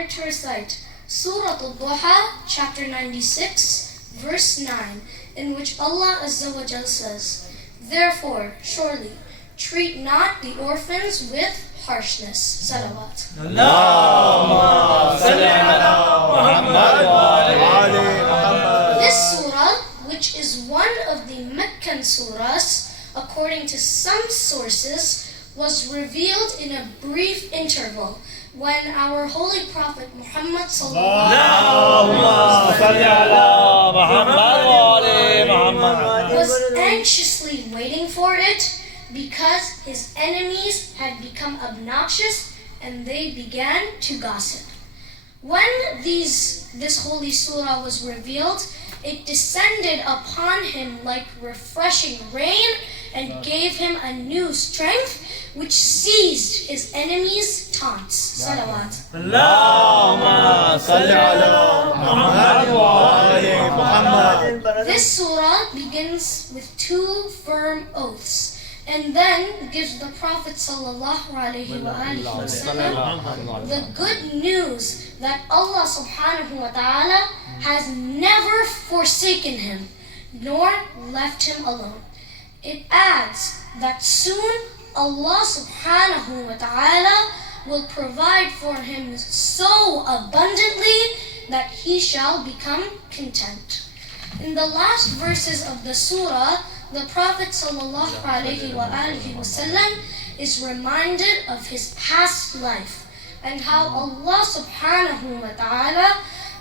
honor to recite Surah Al-Duha, chapter 96, verse 9, in which Allah Azza wa Jal says, "Therefore, surely, treat not the orphans with harshness." Salawat. This surah, which is one of the Meccan surahs, according to some sources, was revealed in a brief interval when our Holy Prophet Muhammad was anxiously waiting for it because his enemies had become obnoxious and they began to gossip. When this holy surah was revealed, it descended upon him like refreshing rain and gave him a new strength which seized his enemies' taunts. Salawat. This surah begins with two firm oaths and then gives the Prophet ﷺ the good news that Allah subhanahu wa ta'ala has never forsaken him nor left him alone. It adds that soon Allah subhanahu wa ta'ala will provide for him so abundantly that he shall become content. In the last verses of the surah, the Prophet ﷺ is reminded of his past life and how Allah subhanahu wa ta'ala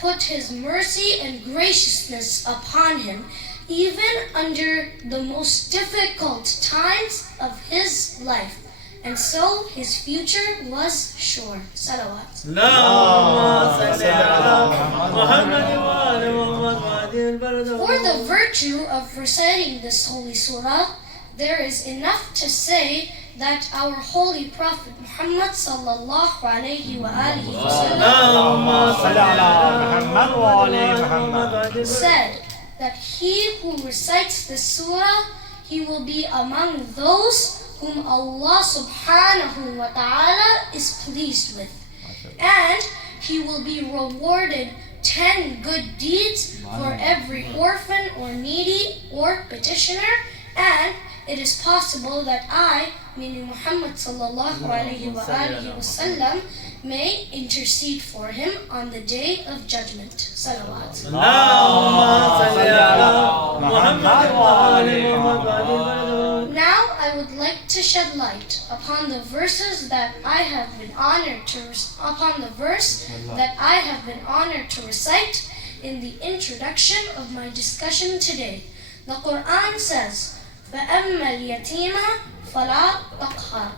put his mercy and graciousness upon him even under the most difficult times of his life. And so his future was sure. Salawat. For the virtue of reciting this holy surah, there is enough to say that our Holy Prophet Muhammad sallallahu alayhi wa alihi wasallam said that he who recites this surah, he will be among those whom Allah subhanahu wa ta'ala is pleased with. And he will be rewarded 10 good deeds for every orphan or needy or petitioner. And it is possible that I, meaning Muhammad sallallahu alayhi wa alihi wasallam, may intercede for him on the day of judgment. Salawat. Now I would like to shed light upon the verses that I have been honored to recite in the introduction of my discussion today. The Quran says, فَأَمَّا الْيَتِيمَ فَلَا تَقْهَرْ.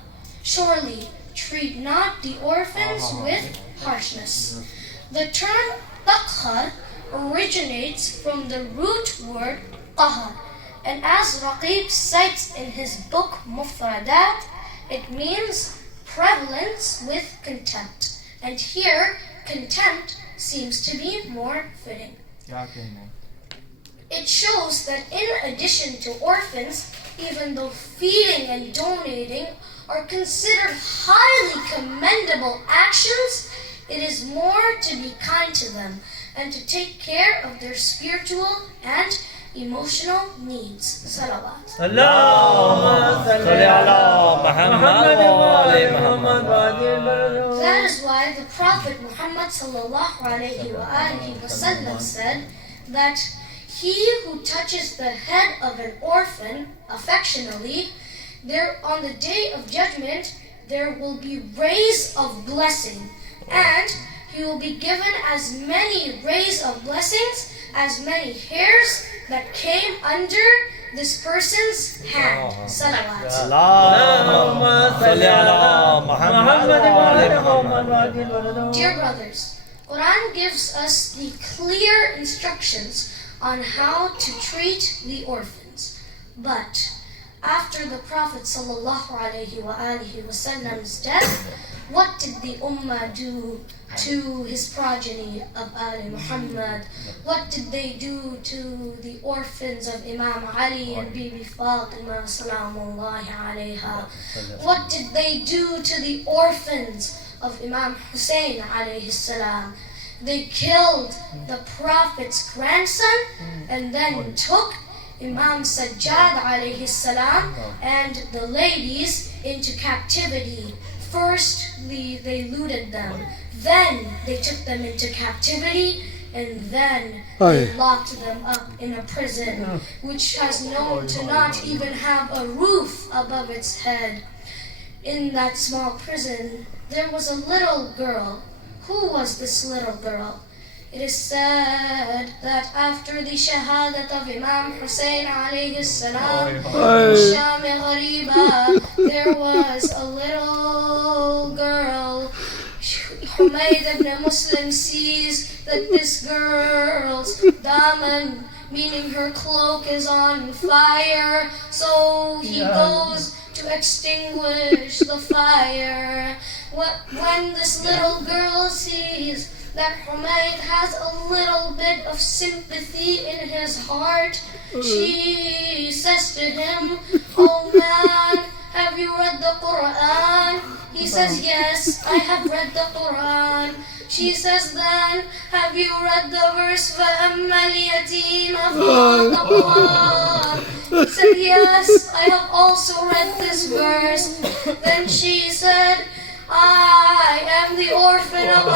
Surely treat not the orphans with harshness. The term taqhar originates from the root word qahar, and as Raqib cites in his book Mufradat, it means prevalence with contempt. And here, contempt seems to be more fitting. It shows that in addition to orphans, even though feeding and donating are considered highly commendable actions, it is more to be kind to them and to take care of their spiritual and emotional needs. Salawat. That is why the Prophet Muhammad ﷺ said that he who touches the head of an orphan affectionately, there on the day of judgment, there will be rays of blessing, and he will be given as many rays of blessings as many hairs that came under this person's hand. Salawat. Dear brothers, Quran gives us the clear instructions on how to treat the orphans. But after the Prophet ﷺ's death, what did the Ummah do to his progeny of Ali Muhammad? What did they do to the orphans of Imam Ali and Bibi Fatima salamullahi alayha? What did they do to the orphans of Imam Hussein alayhi salam. They killed the Prophet's grandson and then took Imam Sajjad alayhi salam and the ladies into captivity. Firstly, they looted them. Then they took them into captivity, and then they locked them up in a prison, which has known to not even have a roof above its head. In that small prison, there was a little girl. Who was this little girl? It is said that after the shahadat of Imam Hussein alayhi salam, Sham Ghariba, there was a little girl. Humayd ibn Muslim sees that this girl's daman, meaning her cloak, is on fire, so he goes to extinguish the fire. When this little girl sees that Humayd has a little bit of sympathy in his heart, she says to him, "Oh man, have you read the Quran?" He says, "Yes, I have read the Quran." She says then, "Have you read the verse, فَأَمَّا الْيَتِيمَ فَلَا تَقْهَرْ?" He said, "Yes, I have also read this verse." Then she said, "I am the orphan of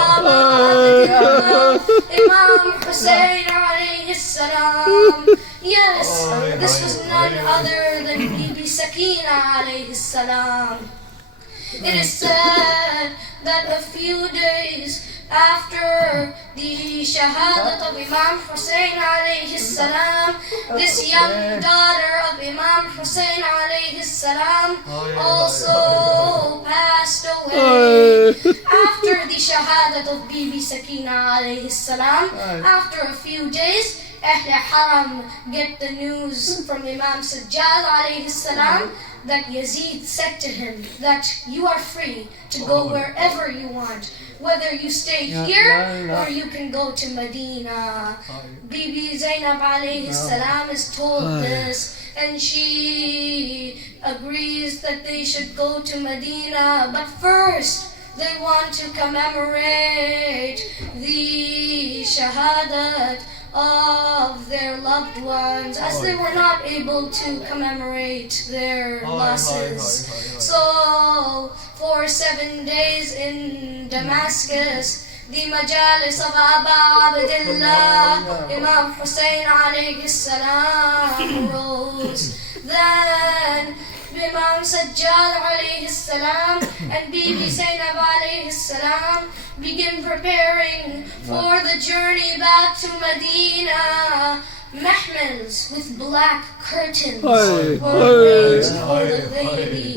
Imam Hussein alayhi salam." Yes, this was none other than Bibi Sakina alayhi salam. It is said that a few days after the shahadat of Imam Hussein alayhi salam, this young daughter of Imam Hussein alayhi salam also passed away. After the shahadat of Bibi Sakina alayhi salam, after a few days, Ahl Haram get the news from Imam Sajjad alayhi salam that Yazid said to him that you are free to go wherever you want, whether you stay here or you can go to Medina. Bibi Zainab alayhi salam is told this, and she agrees that they should go to Medina, but first they want to commemorate the shahadat of their loved ones, as they were not able to commemorate their losses. So, for 7 days in Damascus, the Majlis of Aba Abdullah, Imam Hussein alayhi salam, rose. Then Imam Sajjad alayhi salam and Bibi Zainab alayhi salam begin preparing for the journey back to Medina. Mahmals with black curtains were arranged for the ladies.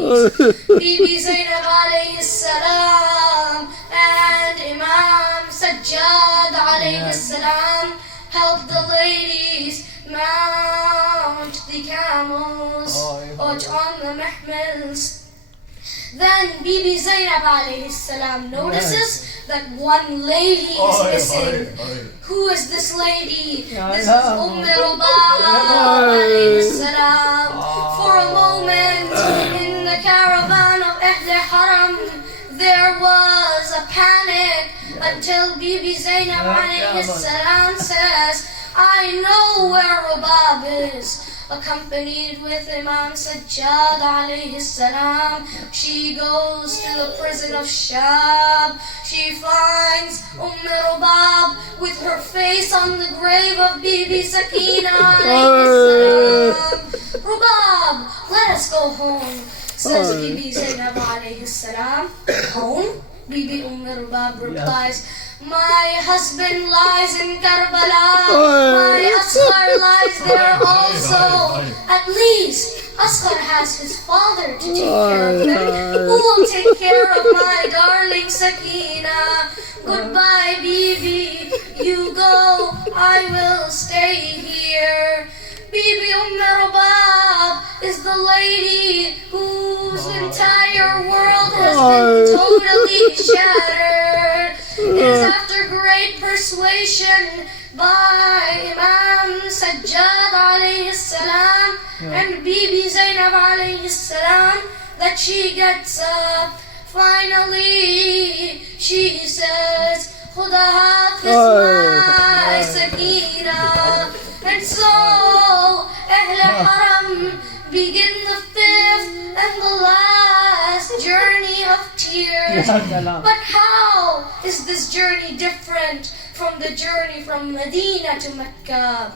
Bibi Zainab alayhi salam and Imam Sajjad alayhi salam helped the ladies mount the camels or on the mahmals. Then Bibi Zainab alayhi salam notices that one lady is missing. Who is this lady? This is Rubaba alayhi salam. For a moment in the caravan of Ahl Haram, there was a panic until Bibi Zainab alayhi salam says, "I know where Rubab is." Accompanied with Imam Sajjad alayhi salam, she goes to the prison of Shab. She finds Rubab with her face on the grave of Bibi Sakina alayhi salam. "Rubab, let us go home," says Bibi Zainab alayhi salam. "Home?" Bibi Rubab replies, "My husband lies in Karbala. My Asghar lies there also. At least Asghar has his father to take care of him. Who will take care of my darling Sakina? Goodbye, Bibi. You go. I will stay here." Bibi Rubab is the lady whose entire world has been totally shattered. It is after great persuasion by Imam Sajjad alayhi salam and Bibi Zainab alayhi salam that she gets up. Finally, she says, Khuda Hafiz my Sakina. And so, Ahl Haram begin the fifth and the last journey of tears. But how is this journey different from the journey from Medina to Mecca?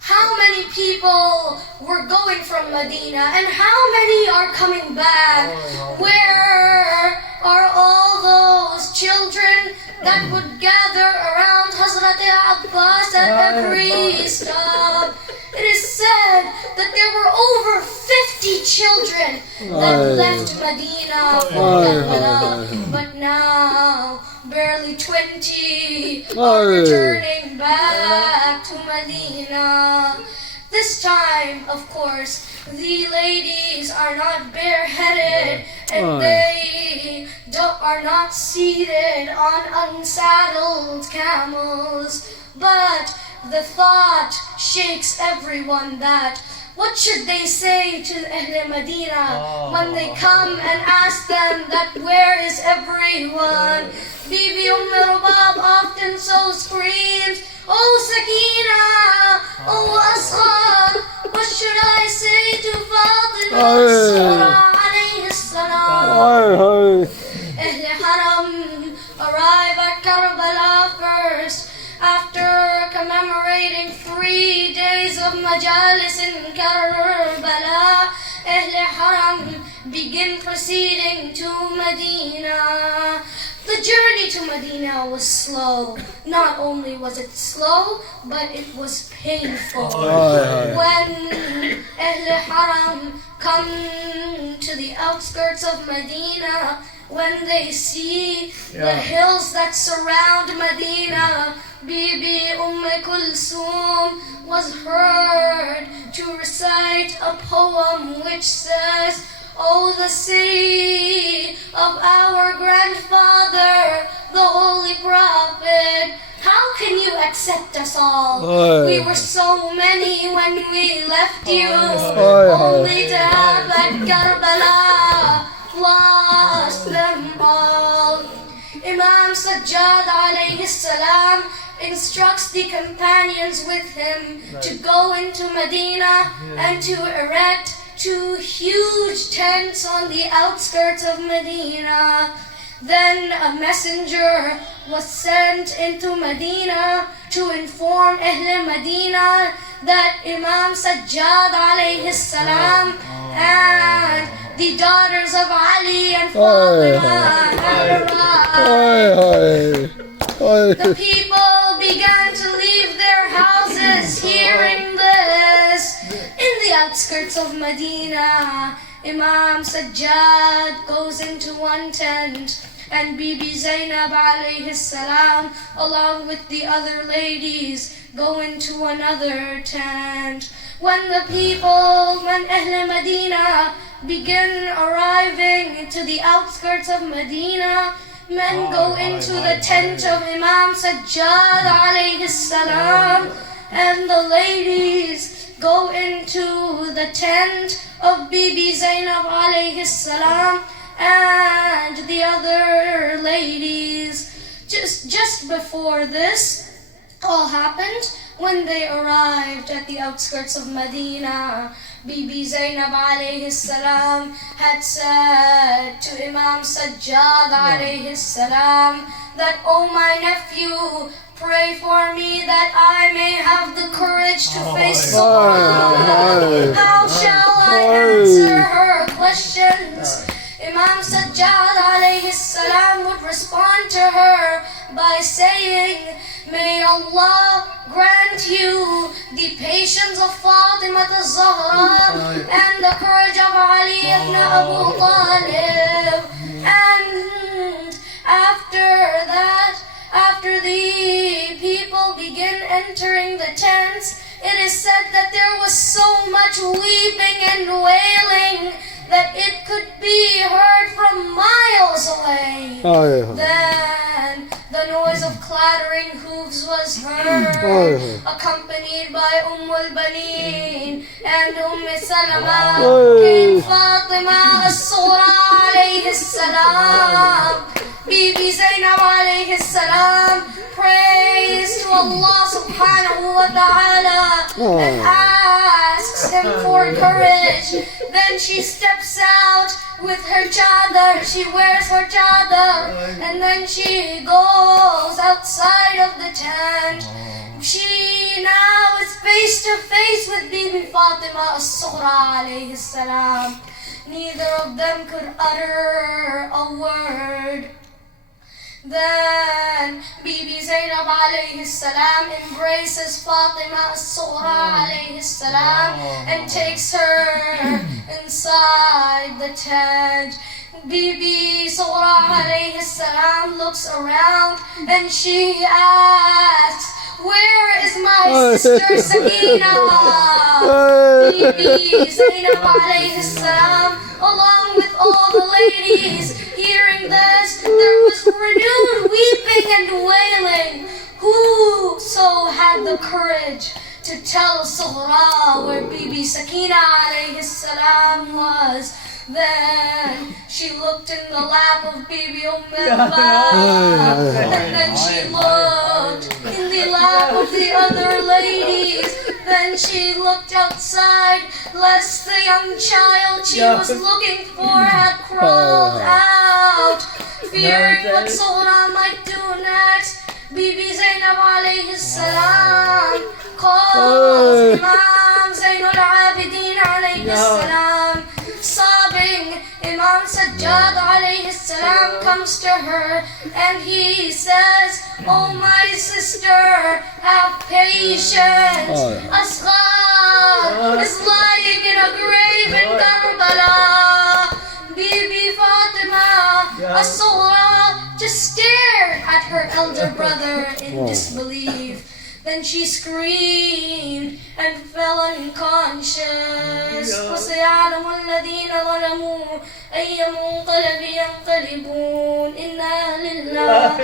How many people were going from Medina and how many are coming back? Where are all those children that would gather around Hazrat Abbas at every stop? It is said that there were over 50 children that left Medina for Karbala, but now barely 20 are returning back to Medina. This time, of course, the ladies are not bareheaded and they are not seated on unsaddled camels, but the thought shakes everyone that what should they say to Ahl Medina when they come and ask them that where is everyone? Bibi Rubab often so screams, Oh Sakina, oh Asghar, what should I say to Fatima alayhi salam? Ahl Haram arrive at Karbala first after commemorating 3 days of Majlis in Karbala. Ahl Haram begin proceeding to Medina. The journey to Medina was slow. Not only was it slow, but it was painful. When Ahl Haram come to the outskirts of Medina, when they see the hills that surround Medina, Bibi Kulsum was heard to recite a poem which says, Oh, the city of our grandfather, the Holy Prophet, how can you accept us all? We were so many when we left you, only to have at Karbala lost them all. Imam Sajjad alayhi salam instructs the companions with him to go into Medina and to erect 2 huge tents on the outskirts of Medina. Then a messenger was sent into Medina to inform Ahl Medina that Imam Sajjad alayhi salam and the daughters of Ali and Fatima had arrived. The people began to leave their houses hearing this. In the outskirts of Medina, Imam Sajjad goes into one tent and Bibi Zainab alayhi salam along with the other ladies go into another tent. When Ahl Medina begin arriving to the outskirts of Medina, men go into the tent of Imam Sajjad alayhi salam and the ladies go into the tent of Bibi Zainab alayhi salam and the other ladies. Just before this all happened, when they arrived at the outskirts of Medina, Bibi Zainab alayhi salam had said to Imam Sajjad alayhi salam that, Oh my nephew, pray for me that I may have the courage to face Allah. How shall I answer her questions? Imam Sajjad alayhi salam would respond to her by saying, May Allah grant you the patience of Fatima al-Zahra and the courage of Ali ibn Abu Talib. And after the people begin entering the tents, it is said that there was so much weeping and wailing that it could be heard from miles away. Then the noise of clattering hooves was heard, accompanied by al-Baneen and Salama. Came Fatima as-Sughra alayhi salam. Bibi Zainab alayhi salam prays to Allah subhanahu wa ta'ala and asks him for courage. Then she steps out with her chadar, she wears her chadar, and then she goes outside of the tent. She now is face to face with Bibi Fatima as-Sughra alayhi salam. Neither of them could utter a word. Then Bibi Zainab alayhi salam embraces Fatima as-Sughra alayhi salam and takes her inside the tent. Bibi Sughra alayhi salam looks around and she asks, "Where is my sister Sakina?" Bibi Zainab alayhi salam, along with all the ladies, hearing this, there was renewed weeping and wailing. Who so had the courage to tell Sughra where Bibi Sakina alayhi salam was? Then she looked in the lap of Bibi and then she looked in the lap of the other ladies. Then she looked outside, lest the young child she was looking for had crawled out. Fearing what Sughra might do next, Bibi Zainab alayhi salam calls Imam Zainul Abidin alayhi salam. Sobbing, Imam Sajjad alayhi salam comes to her and he says, "Oh my sister, have patience. Asghar is lying in a grave in Karbala." Bibi Fatima as-Sughra just stared at her elder brother in disbelief. Then she screamed and fell unconscious. وَسَيَعْلَمُ الَّذِينَ ظَلَمُوا أَيَّ مُنقَلَبٍ يَنقَلِبُونَ إِنَّا لِلَّهِ